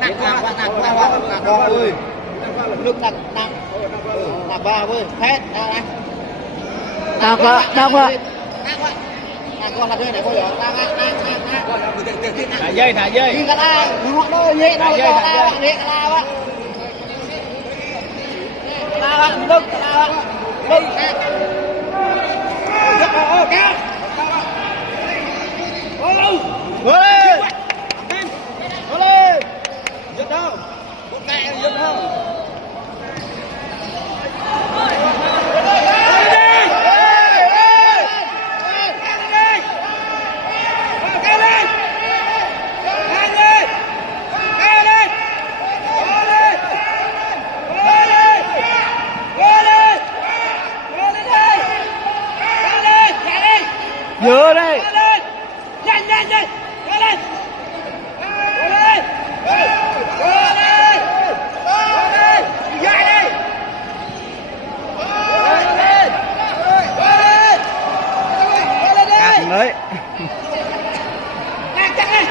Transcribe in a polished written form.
nặng quá ơi, nước nặng vào ơi, hết nặng quá là đây này coi rồi, thả dây đi cả la, họ đâu nhẹ đâu cho la nhẹ la bác, nước cao, vô lên, giật đâu, một kẹ giật không. Dựa đây. Nhanh. Lên. Đấy. Chạy.